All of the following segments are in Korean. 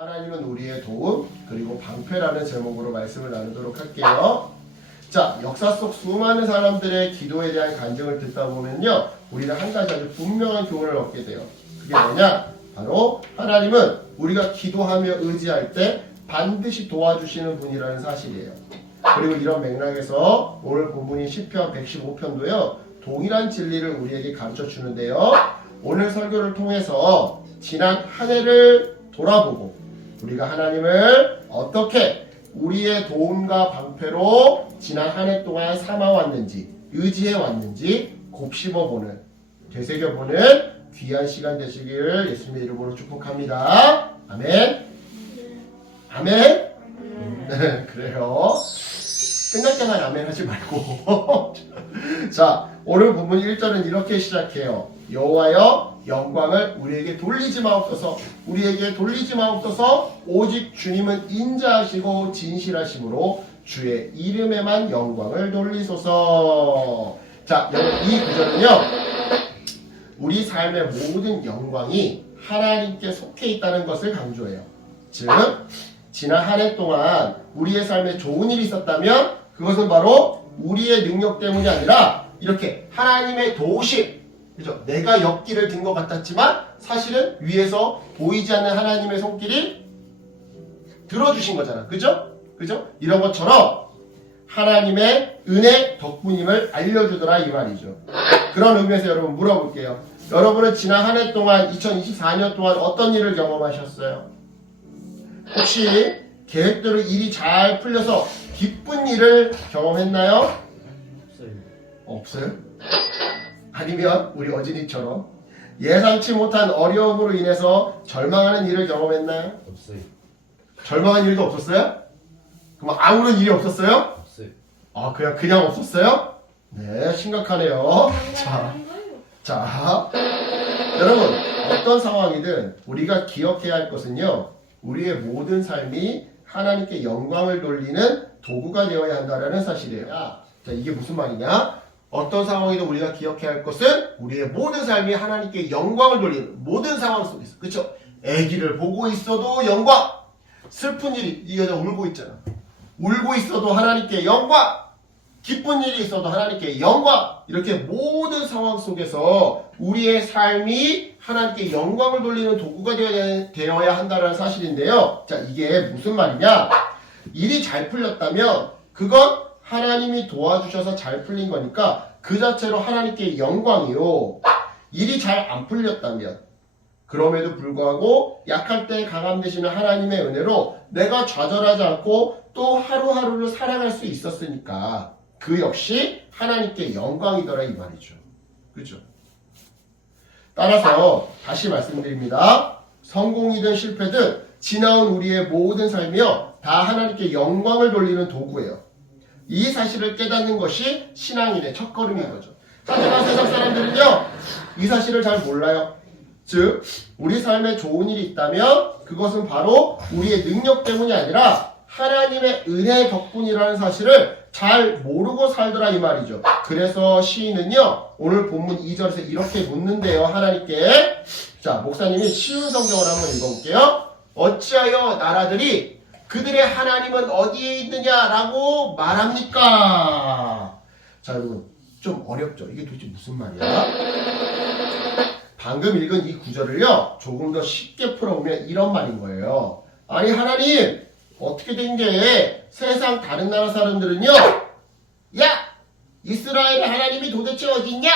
하나님은 우리의 도움 그리고 방패라는 제목으로 말씀을 나누도록 할게요. 자, 역사 속 수많은 사람들의 기도에 대한 간증을 듣다 보면요, 우리는 한 가지 아주 분명한 교훈을 얻게 돼요. 그게 뭐냐? 바로 하나님은 우리가 기도하며 의지할 때 반드시 도와주시는 분이라는 사실이에요. 그리고 이런 맥락에서 오늘 본문인 시편 115편도요 동일한 진리를 우리에게 가르쳐 주는데요. 오늘 설교를 통해서 지난 한 해를 돌아보고 우리가 하나님을 어떻게 우리의 도움과 방패로 지난 한 해 동안 삼아왔는지, 의지해왔는지 곱씹어보는, 되새겨보는 귀한 시간 되시기를 예수님의 이름으로 축복합니다. 아멘. 아멘. 네, 그래요. 끝날 때만 아멘 하지 말고. 자, 오늘 본문 1절은 이렇게 시작해요. 여호와여 영광을 우리에게 돌리지 마옵소서. 우리에게 돌리지 마옵소서. 오직 주님은 인자하시고 진실하심으로 주의 이름에만 영광을 돌리소서. 자, 여러분 이 구절은요, 우리 삶의 모든 영광이 하나님께 속해 있다는 것을 강조해요. 즉, 지난 한 해 동안 우리의 삶에 좋은 일이 있었다면 그것은 바로 우리의 능력 때문이 아니라 이렇게 하나님의 도우심, 그죠? 내가 옆길을 든 것 같았지만 사실은 위에서 보이지 않는 하나님의 손길이 들어주신 거잖아. 그죠? 그죠? 이런 것처럼 하나님의 은혜 덕분임을 알려주더라 이 말이죠. 그런 의미에서 여러분 물어볼게요. 여러분은 지난 한 해 동안 2024년 동안 어떤 일을 경험하셨어요? 혹시 계획대로 일이 잘 풀려서 기쁜 일을 경험했나요? 없어요? 아니면 우리 어진이처럼 예상치 못한 어려움으로 인해서 절망하는 일을 경험했나요? 없어요. 절망한 일도 없었어요? 그럼 아무런 일이 없었어요? 없어요. 아, 그냥 없었어요? 네, 심각하네요. 자, 여러분 어떤 상황이든 우리가 기억해야 할 것은요, 우리의 모든 삶이 하나님께 영광을 돌리는 도구가 되어야 한다는 사실이에요. 자, 이게 무슨 말이냐? 어떤 상황이든 우리가 기억해야 할 것은 우리의 모든 삶이 하나님께 영광을 돌리는 모든 상황 속에서, 그쵸? 아기를 보고 있어도 영광, 슬픈 일이, 이 여자 울고 있잖아. 울고 있어도 하나님께 영광, 기쁜 일이 있어도 하나님께 영광, 이렇게 모든 상황 속에서 우리의 삶이 하나님께 영광을 돌리는 도구가 되어야 한다는 사실인데요. 자, 이게 무슨 말이냐? 일이 잘 풀렸다면 그건 하나님이 도와주셔서 잘 풀린 거니까 그 자체로 하나님께 영광이요. 일이 잘 안 풀렸다면 그럼에도 불구하고 약할 때 강함 되시는 하나님의 은혜로 내가 좌절하지 않고 또 하루하루를 살아갈 수 있었으니까 그 역시 하나님께 영광이더라 이 말이죠. 그죠? 따라서 다시 말씀드립니다. 성공이든 실패든 지나온 우리의 모든 삶이요 다 하나님께 영광을 돌리는 도구예요. 이 사실을 깨닫는 것이 신앙인의 첫걸음인 거죠. 하지만 세상 사람들은요 이 사실을 잘 몰라요. 즉 우리 삶에 좋은 일이 있다면 그것은 바로 우리의 능력 때문이 아니라 하나님의 은혜 덕분이라는 사실을 잘 모르고 살더라 이 말이죠. 그래서 시인은요 오늘 본문 2절에서 이렇게 묻는데요, 하나님께. 자, 목사님이 쉬운 성경을 한번 읽어볼게요. 어찌하여 나라들이 그들의 하나님은 어디에 있느냐라고 말합니까? 자, 여러분 좀 어렵죠? 이게 도대체 무슨 말이야? 방금 읽은 이 구절을요 조금 더 쉽게 풀어보면 이런 말인 거예요. 아니 하나님, 어떻게 된 게 세상 다른 나라 사람들은요, 야! 이스라엘의 하나님이 도대체 어디 있냐?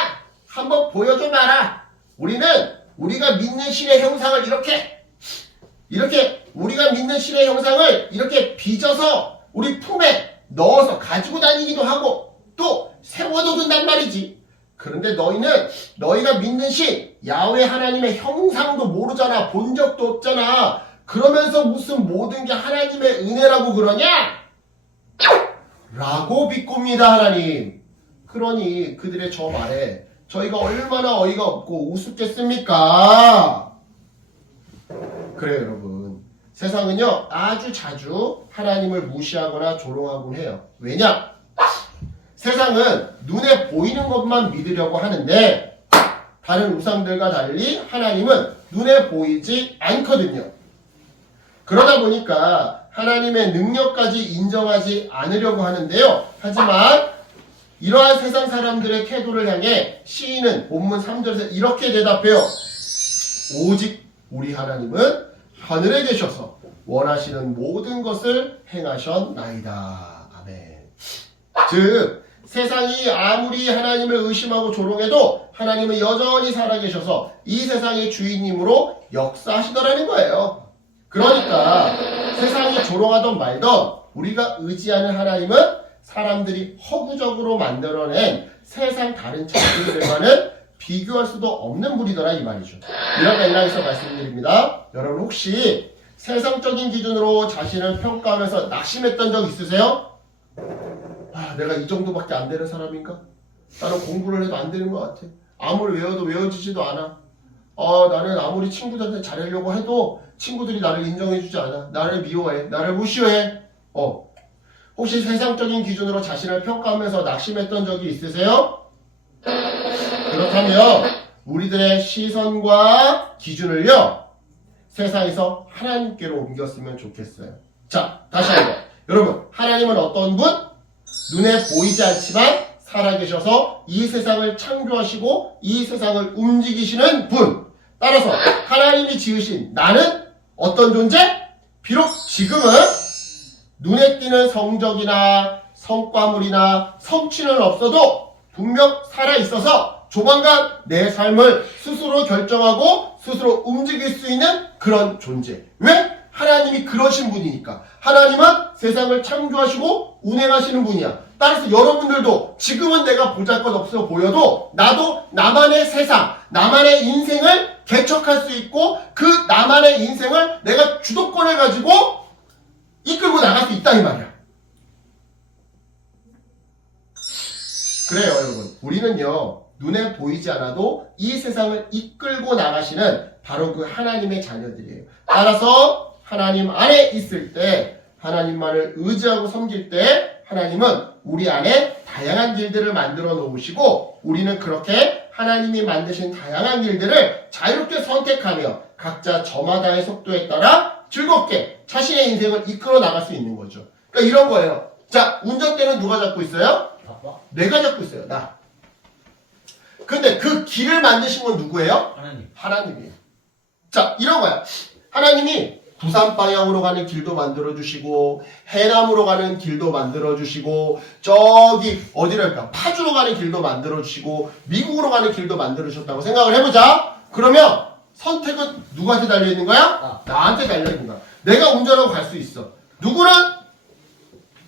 한번 보여줘 봐라. 우리가 믿는 신의 형상을 이렇게 우리가 믿는 신의 형상을 이렇게 빚어서 우리 품에 넣어서 가지고 다니기도 하고 또 세워두는단 말이지. 그런데 너희가 믿는 신 야훼 하나님의 형상도 모르잖아. 본 적도 없잖아. 그러면서 무슨 모든 게 하나님의 은혜라고 그러냐? 라고 비꼽니다, 하나님. 그러니 그들의 저 말에 저희가 얼마나 어이가 없고 우습겠습니까? 그래요, 여러분. 세상은요 아주 자주 하나님을 무시하거나 조롱하곤 해요. 왜냐? 세상은 눈에 보이는 것만 믿으려고 하는데 다른 우상들과 달리 하나님은 눈에 보이지 않거든요. 그러다 보니까 하나님의 능력까지 인정하지 않으려고 하는데요. 하지만 이러한 세상 사람들의 태도를 향해 시인은 본문 3절에서 이렇게 대답해요. 오직 우리 하나님은 하늘에 계셔서 원하시는 모든 것을 행하셨나이다. 아멘. 즉 세상이 아무리 하나님을 의심하고 조롱해도 하나님은 여전히 살아계셔서 이 세상의 주인님으로 역사하시더라는 거예요. 그러니까 세상이 조롱하던 말던 우리가 의지하는 하나님은 사람들이 허구적으로 만들어낸 세상 다른 자들과는 비교할 수도 없는 분이더라 이 말이죠. 이런 맥락에서 말씀드립니다. 여러분 혹시 세상적인 기준으로 자신을 평가하면서 낙심했던 적 있으세요? 아, 내가 이 정도밖에 안 되는 사람인가? 나는 공부를 해도 안 되는 것 같아. 아무리 외워도 외워지지도 않아. 나는 아무리 친구들한테 잘하려고 해도 친구들이 나를 인정해주지 않아. 나를 미워해. 나를 무시해. 혹시 세상적인 기준으로 자신을 평가하면서 낙심했던 적이 있으세요? 그렇다면 우리들의 시선과 기준을요 세상에서 하나님께로 옮겼으면 좋겠어요. 자, 다시 한번. 여러분, 하나님은 어떤 분? 눈에 보이지 않지만 살아계셔서 이 세상을 창조하시고 이 세상을 움직이시는 분. 따라서 하나님이 지으신 나는 어떤 존재? 비록 지금은 눈에 띄는 성적이나 성과물이나 성취는 없어도 분명 살아있어서 조만간 내 삶을 스스로 결정하고 스스로 움직일 수 있는 그런 존재. 왜? 하나님이 그러신 분이니까. 하나님은 세상을 창조하시고 운행하시는 분이야. 따라서 여러분들도 지금은 내가 보잘것없어 보여도 나도 나만의 세상, 나만의 인생을 개척할 수 있고 그 나만의 인생을 내가 주도권을 가지고 이끌고 나갈 수 있다 이 말이야. 그래요 여러분. 우리는요 눈에 보이지 않아도 이 세상을 이끌고 나가시는 바로 그 하나님의 자녀들이에요. 따라서 하나님 안에 있을 때 하나님만을 의지하고 섬길 때 하나님은 우리 안에 다양한 길들을 만들어 놓으시고 우리는 그렇게 하나님이 만드신 다양한 길들을 자유롭게 선택하며 각자 저마다의 속도에 따라 즐겁게 자신의 인생을 이끌어 나갈 수 있는 거죠. 그러니까 이런 거예요. 자, 운전대는 누가 잡고 있어요? 아빠? 내가 잡고 있어요. 나. 근데 그 길을 만드신 건 누구예요? 하나님. 하나님이에요. 자, 이런 거야. 하나님이 부산 방향으로 가는 길도 만들어주시고 해남으로 가는 길도 만들어주시고 저기 어디랄까 파주로 가는 길도 만들어주시고 미국으로 가는 길도 만들어주셨다고 생각을 해보자. 그러면 선택은 누구한테 달려있는 거야? 나한테 달려있는 거야. 내가 운전하고 갈 수 있어. 누구는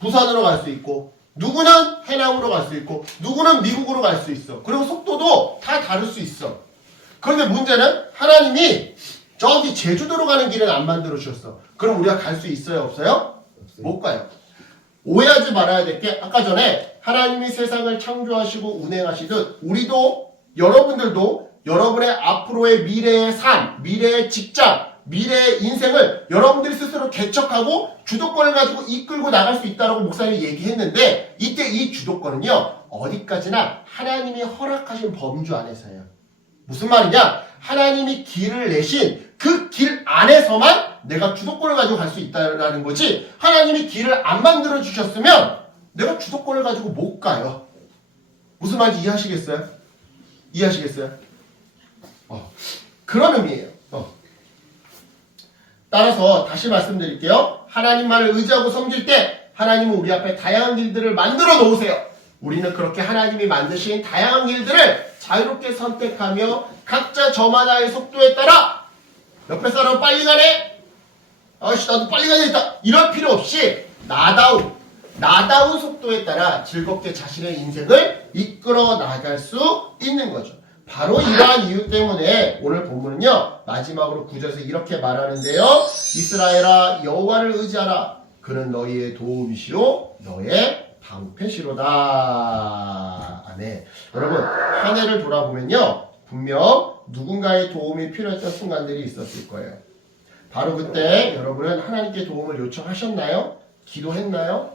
부산으로 갈 수 있고 누구는 해남으로 갈 수 있고 누구는 미국으로 갈 수 있어. 그리고 속도도 다 다를 수 있어. 그런데 문제는 하나님이 저기 제주도로 가는 길은 안 만들어 주셨어. 그럼 우리가 갈 수 있어요? 없어요? 못 가요. 오해하지 말아야 될 게 아까 전에 하나님이 세상을 창조하시고 운행하시듯 우리도 여러분들도 여러분의 앞으로의 미래의 삶, 미래의 직장, 미래의 인생을 여러분들이 스스로 개척하고 주도권을 가지고 이끌고 나갈 수 있다고 목사님이 얘기했는데 이때 이 주도권은요 어디까지나 하나님이 허락하신 범주 안에서예요. 무슨 말이냐? 하나님이 길을 내신 그 길 안에서만 내가 주도권을 가지고 갈 수 있다는 거지 하나님이 길을 안 만들어 주셨으면 내가 주도권을 가지고 못 가요. 무슨 말인지 이해하시겠어요? 이해하시겠어요? 그런 의미예요. 따라서 다시 말씀드릴게요. 하나님만을 의지하고 섬길 때 하나님은 우리 앞에 다양한 길들을 만들어 놓으세요. 우리는 그렇게 하나님이 만드신 다양한 길들을 자유롭게 선택하며 각자 저마다의 속도에 따라 옆에 사람 빨리 가네? 아이씨 나도 빨리 가야겠다. 이럴 필요 없이 나다운 속도에 따라 즐겁게 자신의 인생을 이끌어 나갈 수 있는 거죠. 바로 이러한 이유 때문에 오늘 본문은요 마지막으로 9절에서 이렇게 말하는데요. 이스라엘아 여호와를 의지하라. 그는 너희의 도움이시요 너의 방패시로다. 아멘. 여러분 한 해를 돌아보면요 분명 누군가의 도움이 필요했던 순간들이 있었을 거예요. 바로 그때 여러분은 하나님께 도움을 요청하셨나요? 기도했나요?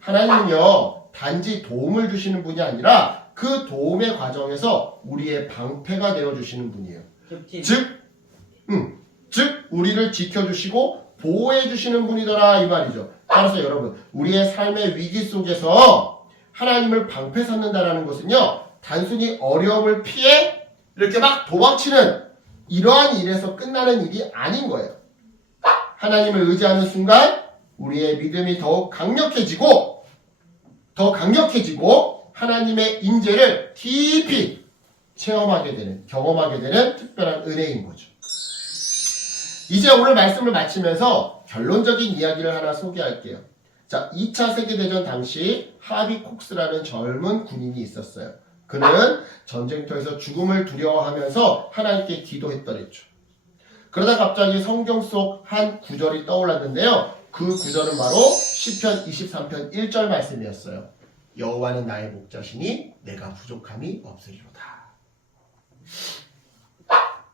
하나님은요 단지 도움을 주시는 분이 아니라 그 도움의 과정에서 우리의 방패가 되어주시는 분이에요. 즉 즉 우리를 지켜주시고 보호해주시는 분이더라 이 말이죠. 따라서 여러분 우리의 삶의 위기 속에서 하나님을 방패 삼는다라는 것은요 단순히 어려움을 피해 이렇게 막 도망치는 이러한 일에서 끝나는 일이 아닌 거예요. 하나님을 의지하는 순간 우리의 믿음이 더욱 강력해지고 하나님의 인재를 깊이 체험하게 되는, 경험하게 되는 특별한 은혜인 거죠. 이제 오늘 말씀을 마치면서 결론적인 이야기를 하나 소개할게요. 자, 2차 세계대전 당시 하비 콕스라는 젊은 군인이 있었어요. 그는 전쟁터에서 죽음을 두려워하면서 하나님께 기도했더랬죠. 그러다 갑자기 성경 속 한 구절이 떠올랐는데요. 그 구절은 바로 시편 23편 1절 말씀이었어요. 여호와는 나의 목자시니 내가 부족함이 없으리로다.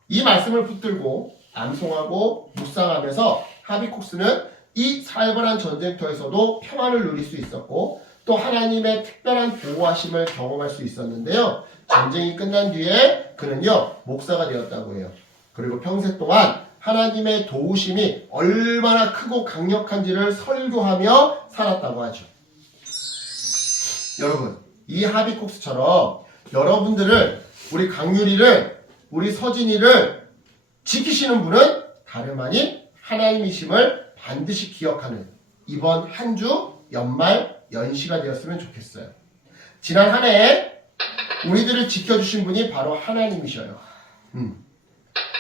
이 말씀을 붙들고 암송하고 묵상하면서 하비콕스는 이 살벌한 전쟁터에서도 평안을 누릴 수 있었고 또 하나님의 특별한 보호하심을 경험할 수 있었는데요. 전쟁이 끝난 뒤에 그는요 목사가 되었다고 해요. 그리고 평생 동안 하나님의 도우심이 얼마나 크고 강력한지를 설교하며 살았다고 하죠. 여러분, 이 하비콕스처럼 여러분들을, 우리 강유리를, 우리 서진이를 지키시는 분은 다름 아닌 하나님이심을 반드시 기억하는 이번 한 주 연말 연시가 되었으면 좋겠어요. 지난 한 해에 우리들을 지켜주신 분이 바로 하나님이셔요.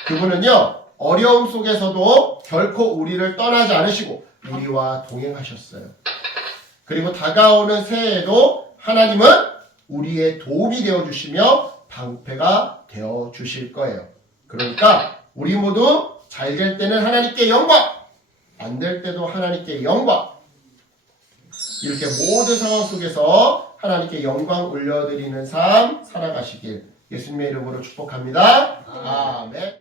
그분은요 어려움 속에서도 결코 우리를 떠나지 않으시고 우리와 동행하셨어요. 그리고 다가오는 새해에도 하나님은 우리의 도움이 되어주시며 방패가 되어주실 거예요. 그러니까 우리 모두 잘 될 때는 하나님께 영광, 안 될 때도 하나님께 영광, 이렇게 모든 상황 속에서 하나님께 영광 올려드리는 삶 살아가시길 예수님의 이름으로 축복합니다. 아멘.